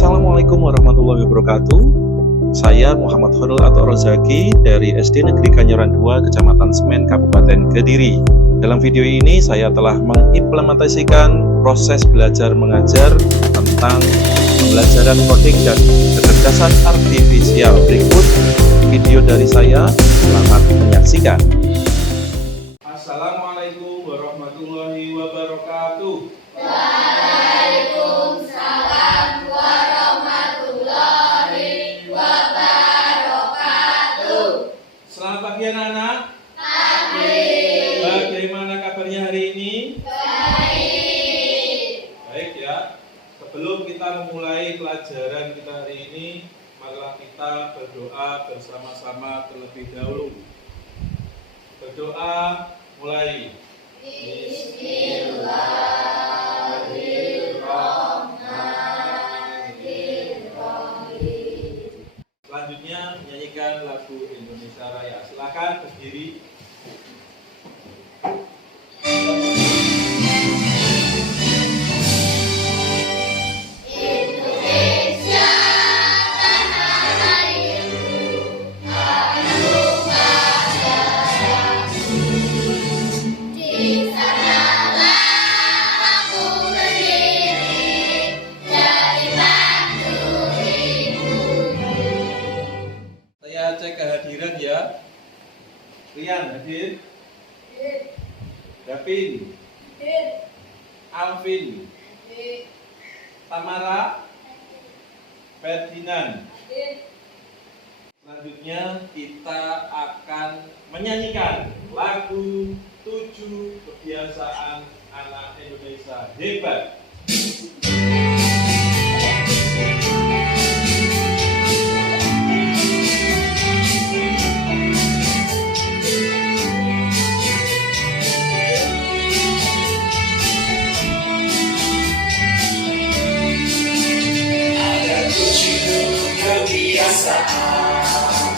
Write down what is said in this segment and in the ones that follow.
Assalamualaikum warahmatullahi wabarakatuh. Saya Muhammad Khairul atau Rozaki dari SD Negeri Kanyaran 2, Kecamatan Semen, Kabupaten Kediri. Dalam video ini saya telah mengimplementasikan proses belajar mengajar tentang pembelajaran coding dan kecerdasan artifisial. Berikut video dari saya, selamat menyaksikan. Assalamualaikum warahmatullahi wabarakatuh. Waalaikumsalam warahmatullahi wabarakatuh. Selamat pagi anak-anak. Pagi. Bagaimana kabarnya hari ini? Baik. Baik ya. Sebelum kita memulai pelajaran kita hari ini, marilah kita berdoa bersama-sama terlebih dahulu. Berdoa mulai. Bismillahirrahmanirrahim. Selanjutnya menyanyikan lagu Indonesia Raya. Silakan berdiri. Indonesia tanah airku, rumah darahku. Di sanalah aku berdiri dari batu ibuku. Saya cek kehadiran ya. Rian hadir. Davin, Alvin, Tamara, Ferdinand. Selanjutnya kita akan menyanyikan lagu 7 kebiasaan anak Indonesia hebat. Kebiasaan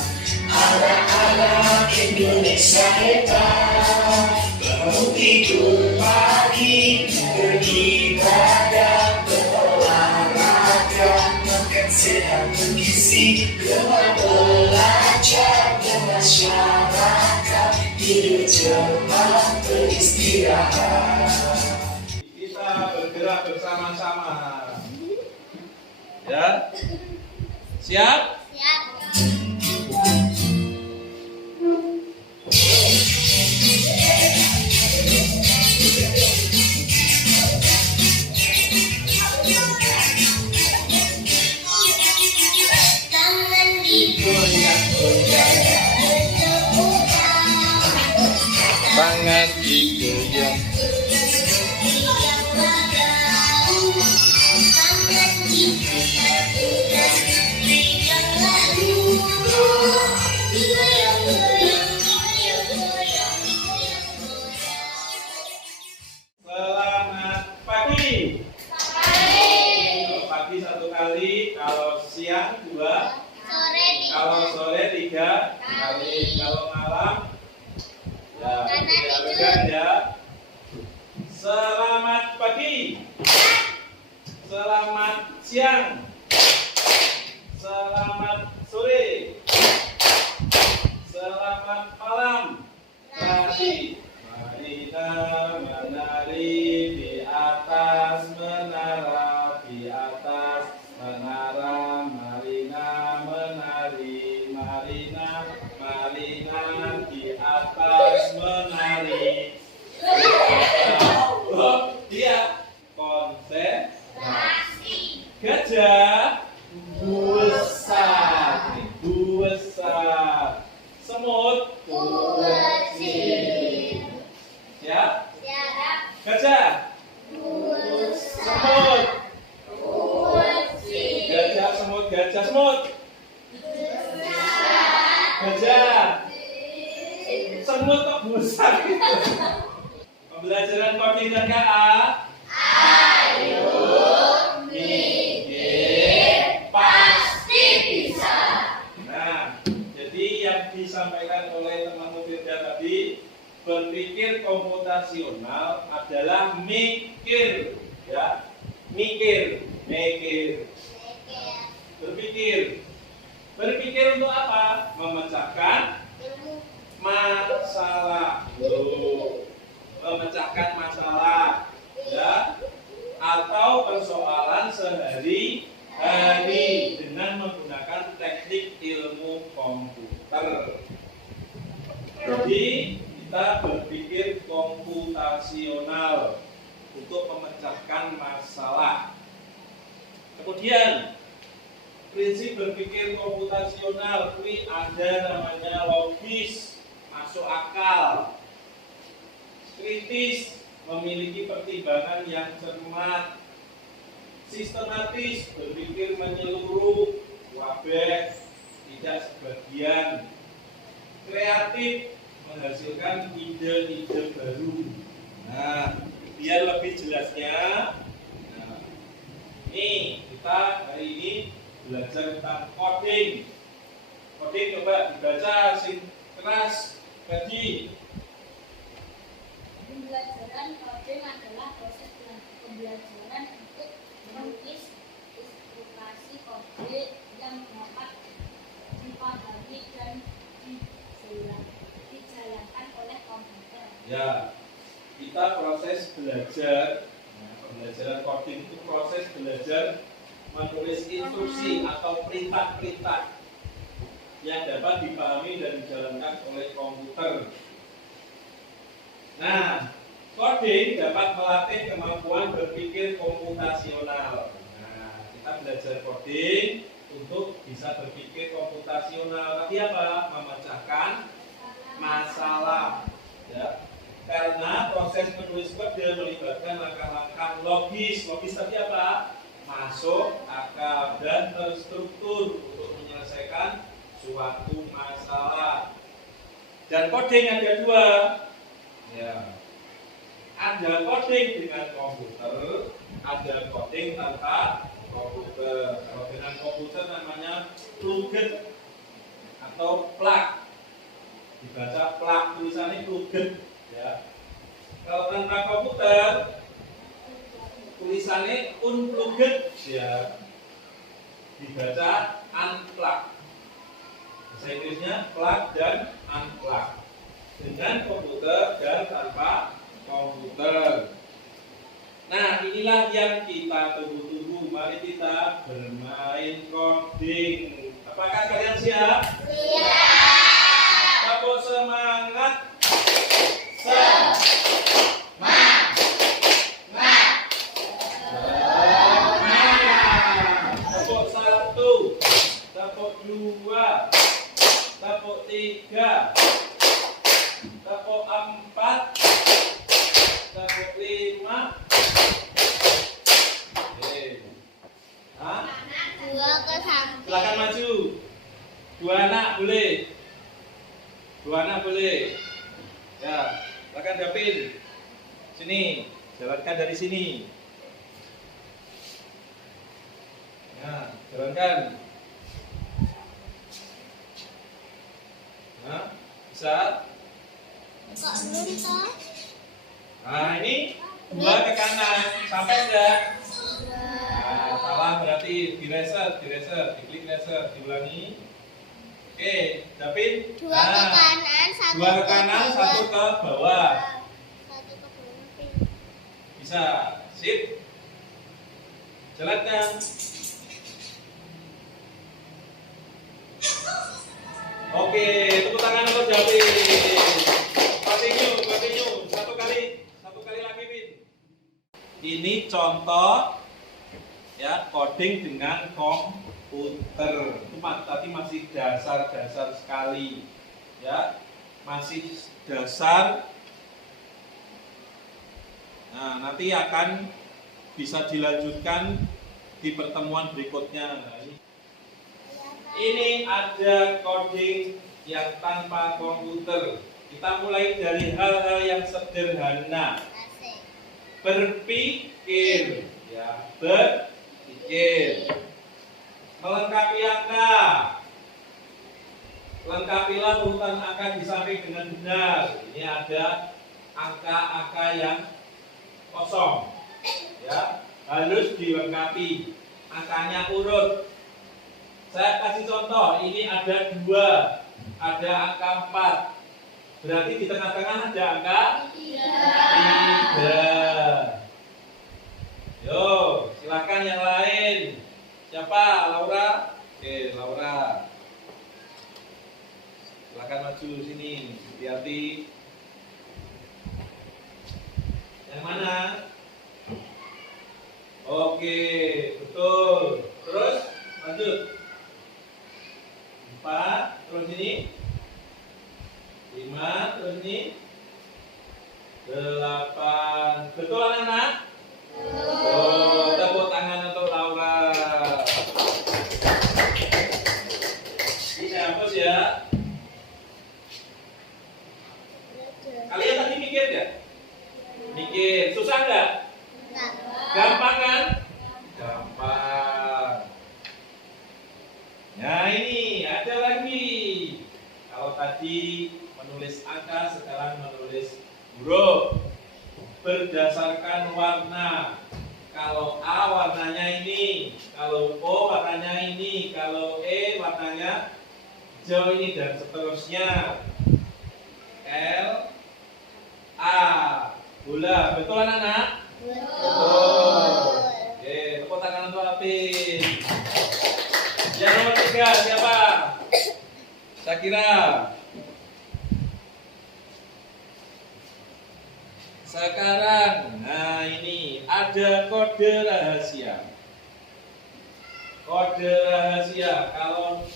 anak-anak Indonesia hebat, bangun tidur pagi, beribadah, berolahraga, makan sehat bergizi, gemar belajar bermasyarakat, hidup cepat beristirahat. Kita bergerak bersama-sama. Ya. Siap? Tangan digoyang. Selamat pagi. Kalau pagi 1 kali, kalau siang 2, kalau sore 3 kali, kalau malam ya, ya, ya. Selamat pagi. Selamat siang. Selamat sore. Selamat malam. Tadi Marina menari di atas menara, di atas menara. Marina menari, Marina, Marina di atas menari. Oh, dia konsentrasi. Gajah besar, besar. Semut kecil. Siap? Gajah. Semut. Gajah, semut, gajah, semut. Gajah. Semut kok besar gitu. Pembelajaran coding dan KA. Ayo mikir pasti bisa. Nah, jadi yang disampaikan oleh teman Firda tadi, berpikir komputasional adalah mikir, ya, mikir. hari dengan menggunakan teknik ilmu komputer. Jadi kita berpikir komputasional untuk memecahkan masalah. Kemudian prinsip berpikir komputasional ini ada namanya logis, masuk akal, kritis, memiliki pertimbangan yang cermat, sistematis, berpikir menyeluruh, wabeh, tidak sebagian, kreatif, menghasilkan ide-ide baru. Nah, biar lebih jelasnya, ini kita hari ini belajar tentang coding. Coding coba dibaca sing keras, gaji. Pembelajaran coding adalah proses pembelajaran untuk menulis instruksi kode yang dapat dipahami dan dijalankan oleh komputer. Ya, kita proses belajar. Pembelajaran coding itu proses belajar menulis instruksi atau perintah-perintah yang dapat dipahami dan dijalankan oleh komputer. Nah, coding dapat melatih kemampuan berpikir komputasional. Nah, kita belajar coding untuk bisa berpikir komputasional. Tadi apa? Memecahkan masalah. Ya. Karena proses menulis kode melibatkan langkah-langkah logis. Logis tadi apa? Masuk akal dan terstruktur untuk menyelesaikan suatu masalah. Dan coding ada dua. Ya. Ada coding dengan komputer, ada coding tanpa komputer. Kalau dengan komputer namanya plugged atau plug. Dibaca plug, tulisannya plugged. Ya. Kalau tanpa komputer, tulisannya unplugged, ya. Dibaca unplug. Bahasa Inggrisnya plug dan unplug. Dengan komputer dan tanpa komputer. Nah, inilah yang kita tunggu-tunggu. Mari kita bermain coding. Apakah kalian siap? Siap. Tepuk semangat. Tepuk satu, tepuk dua, tepuk tiga, tepuk empat, tepuk lima. Dua ke samping. Silakan maju. Dua anak boleh. Dua anak boleh. Ya, silakan Davin. Sini, jalankan dari sini. Ya, jalankan. Nah, bisa? Kok belum toh? Nah, ini dua ke kanan. Sampai enggak? Nah, salah berarti direset, diklik reset, diulangi. Oke, Davin. Dua ke kanan, satu dua ke kanan, satu ke bawah. Satu ke bawah. Bisa, sip. Jalankan. Oke, tepuk tangan untuk Davin. Continue. Satu kali lagi, Bin. Ini contoh ya coding dengan komputer. Cuma tadi masih dasar sekali, ya, masih dasar. Nah, nanti akan bisa dilanjutkan di pertemuan berikutnya. Nah, ini ada coding yang tanpa komputer. Kita mulai dari hal-hal yang sederhana. Berpikir, ya, berpikir. Melengkapi angka. Lengkapilah urutan angka di samping dengan benar. Ini ada angka-angka yang kosong, ya, harus dilengkapi. Angkanya urut. Saya kasih contoh. Ini ada 2, ada angka 4. Berarti di tengah-tengah ada angka 3. Yo, silakan yang lain. Silakan maju sini. Hati-hati. Yang mana? Oke, betul. Terus lanjut. 4, terus ini. 5, terus ini. 8. Betul anak-anak? Oh, tepuk tangan untuk Laura. Ini hapus ya. Kalian tadi mikir ya? Mikir. Susah nggak? Gampang kan? Gampang. Nah ini ada lagi. Kalau tadi menulis angka, sekarang menulis huruf berdasarkan warna. Kalau A warnanya ini, kalau O warnanya ini, kalau E warnanya hijau ini, dan seterusnya. L, A, bola. Betul anak-anak? Betul. Oke, tepuk tangan untuk Alvin. Yang nomor 3 siapa? Syakira. Sekarang, nah ini ada kode rahasia. Kode rahasia, kalau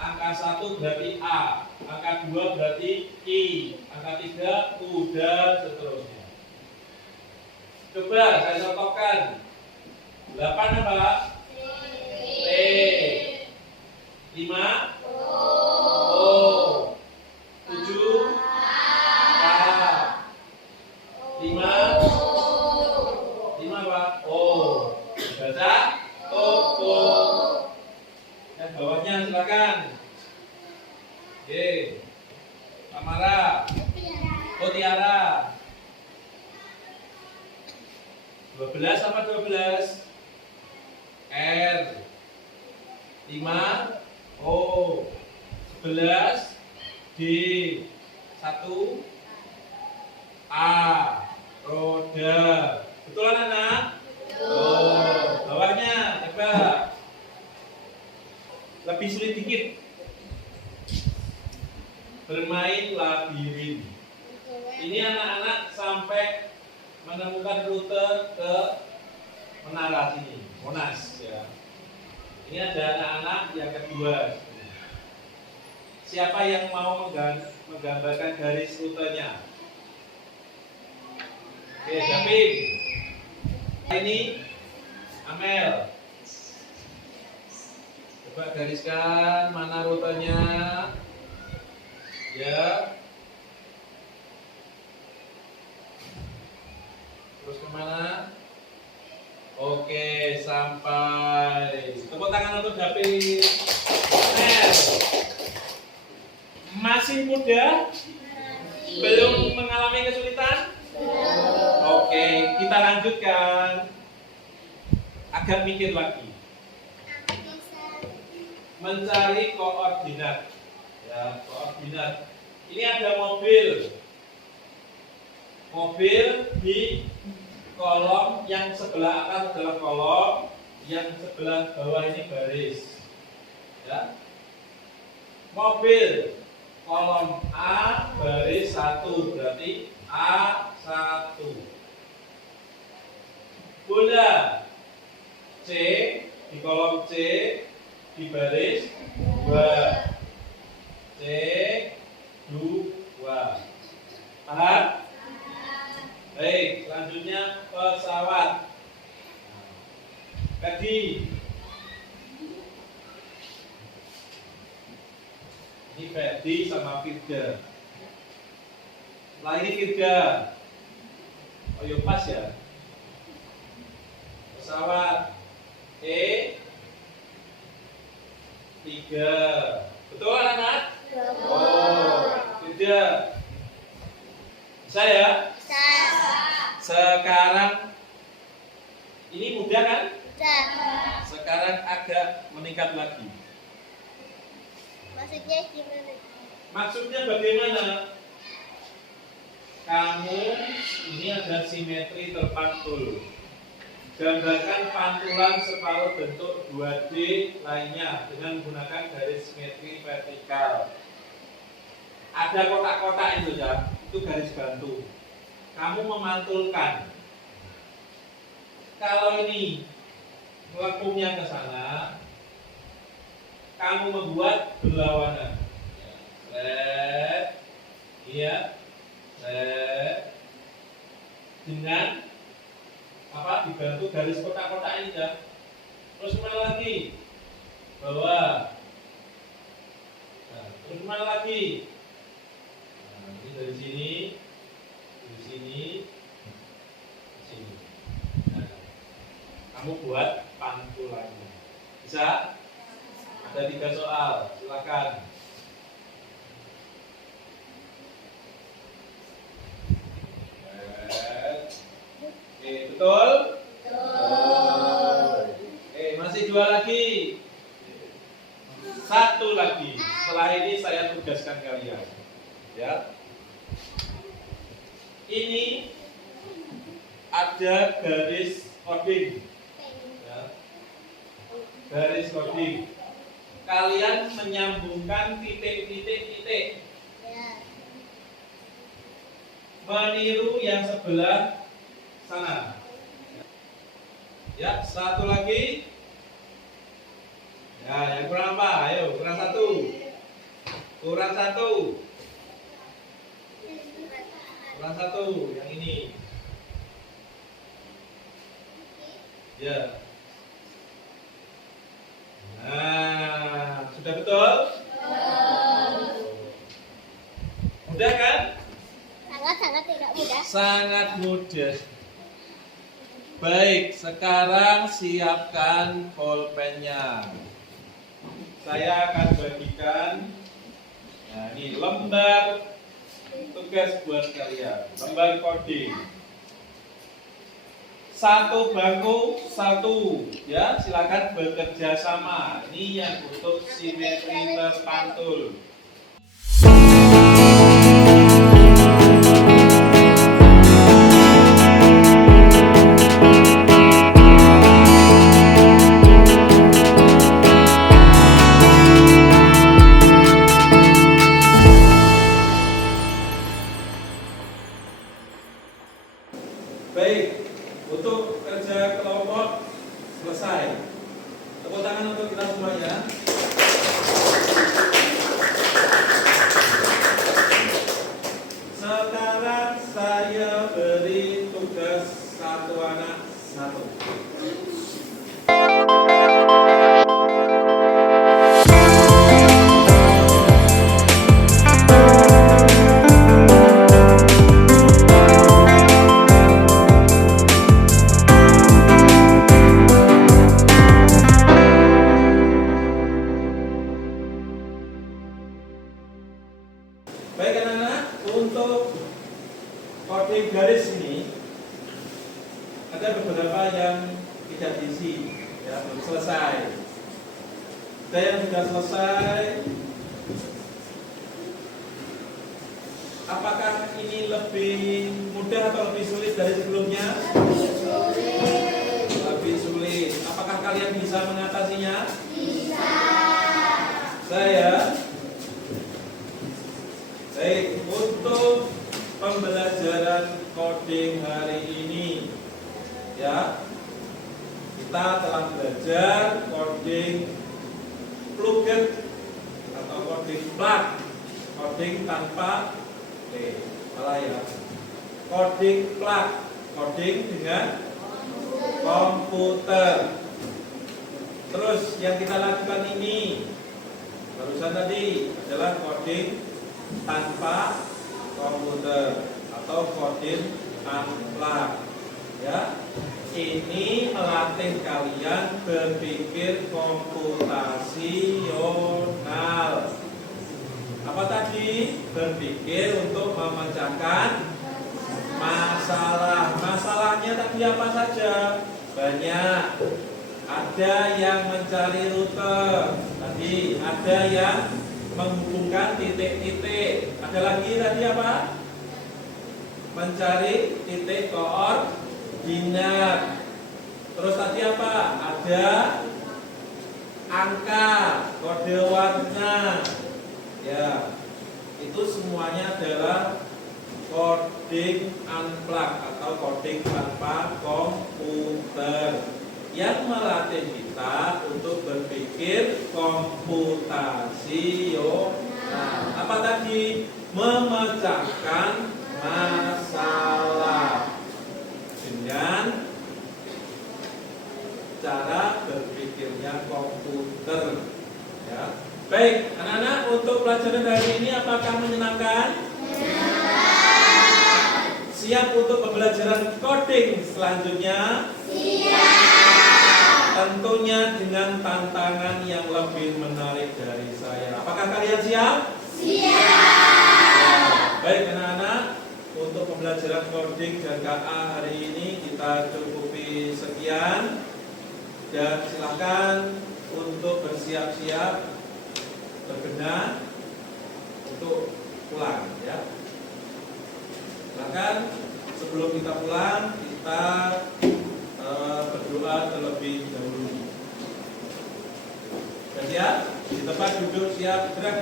angka 1 berarti A, angka 2 berarti I, angka 3 U, dan seterusnya. Coba saya contohkan. 8 apa? P. 5 O. 7 K. 5 apa? O. Baca Toko. Yang bawahnya silakan. Oke. Amara. Tiara. 12 apa 12? R. 5 O. 11 D. 1 A. Roda. Betul anak-anak? Betul. Bawahnya coba. Lebih sulit dikit. Bermain labirin. Ini anak-anak sampai menemukan rute ke menara sini, Monas ya. Ini ada anak-anak yang kedua. Siapa yang mau menggambarkan garis rutenya? Oke, David. Ini Amel. Coba gariskan mana rutenya. Ya. Terus kemana? Oke, sampai. Tepuk tangan untuk David. Masih muda? Belum mengalami kesulitan? Oke, kita lanjutkan. Agak mikir lagi. Mencari koordinat. Ya, koordinat. Ini ada mobil. Mobil di kolom yang sebelah atas adalah kolom, yang sebelah bawah ini baris. Ya. Mobil kolom A baris 1 berarti A1. Bola C di kolom C di baris 2. C2. Paham? Baik, selanjutnya pesawat. Tadi ini Ferdi sama Firda. Setelah ini Firda. Oh ya pas ya. Pesawat E3. Betul anak-anak? Oh, Firda. Bisa ya? Sekarang ini mudah kan? Sekarang agak meningkat lagi. Maksudnya gimana? Maksudnya bagaimana? Kamu ini ada simetri terpantul. Gambarkan pantulan separuh bentuk 2D lainnya dengan menggunakan garis simetri vertikal. ada kotak-kotak itu ya, itu garis bantu. Kamu memantulkan. Kalau ini melengkungnya ke sana, kamu membuat berlawanan. Iya, dengan apa? Dibantu garis kotak-kotak ini ya. Terus kemana lagi? Bawah. Nah, terus kemana lagi? Nah, ini dari sini, dari sini, di sini. Nah, kamu buat pantulannya. Bisa? Ada 3 soal, silakan. Oke, betul? Betul. Oke, masih 2 lagi. 1 lagi. Setelah ini saya tugaskan kalian. Ya. Ini ada garis coding. Ya. Garis coding. Kalian menyambungkan titik-titik-titik. Meniru yang sebelah sana. Ya, 1 lagi. Ya, yang kurang apa? Ayo, kurang 1. Kurang 1. Kurang 1, yang ini. Ya. Nah, sudah betul? Mudah kan? Sangat-sangat tidak mudah. Sangat mudah. Baik, sekarang siapkan pulpennya. Saya akan bagikan. Nah, ini lembar tugas buat kalian. Lembar coding. 1 bangku 1. Ya, silakan bekerja sama. Ini yang untuk simetri terpantul. Baik, untuk kerja kelompok selesai. Tepuk tangan untuk kita semuanya. Sekarang saya beri tugas 1 anak 1. Baik anak-anak, untuk coding garis ini ada beberapa yang tidak diisi, ya, belum selesai. Ada yang sudah selesai. Apakah ini lebih mudah atau lebih sulit dari sebelumnya? Lebih sulit. Apakah kalian bisa mengatasinya? Bisa. Saya. Baik, untuk pembelajaran coding hari ini, ya, kita telah belajar coding plugged atau coding plug, coding tanpa salah ya, coding plug, coding dengan komputer. Terus yang kita lakukan ini barusan tadi adalah coding tanpa komputer atau coding unplug, ya. Ini melatih kalian berpikir komputasional. Apa tadi? Berpikir untuk memecahkan masalah. Masalahnya tadi apa saja? Banyak. Ada yang mencari rute, tadi ada yang menghubungkan titik-titik. Ada lagi tadi apa? Mencari titik koordinat. Terus tadi apa? Ada angka, kode warna. Ya. itu semuanya adalah coding unplug atau coding tanpa komputer yang melatih kita untuk berpikir komputasional. Apa tadi? Memecahkan masalah dengan cara berpikirnya komputer. Ya. Baik, anak-anak, untuk pelajaran hari ini apakah menyenangkan? Siap untuk pembelajaran coding selanjutnya? Siap. Tentunya dengan tantangan yang lebih menarik dari saya. Apakah kalian siap? Siap. Baik anak-anak, untuk pembelajaran coding dan KA hari ini kita cukupi sekian. Dan silakan untuk bersiap-siap berbenah untuk pulang ya. Silakan sebelum kita pulang kita berdoa terlebih dahulu. Sudah siap? Di tempat duduk siap, gerak.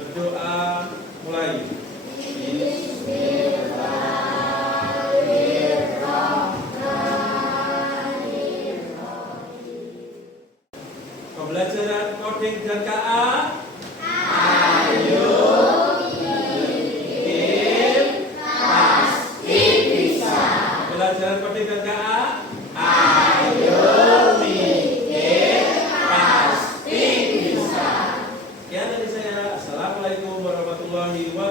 Berdoa mulai. Pembelajaran coding dan KA. Ayo bikin pasti bisa. Pembelajaran coding dan KA. Ayo bikin pasti bisa. Sekian dari saya. Assalamualaikum warahmatullahi wabarakatuh.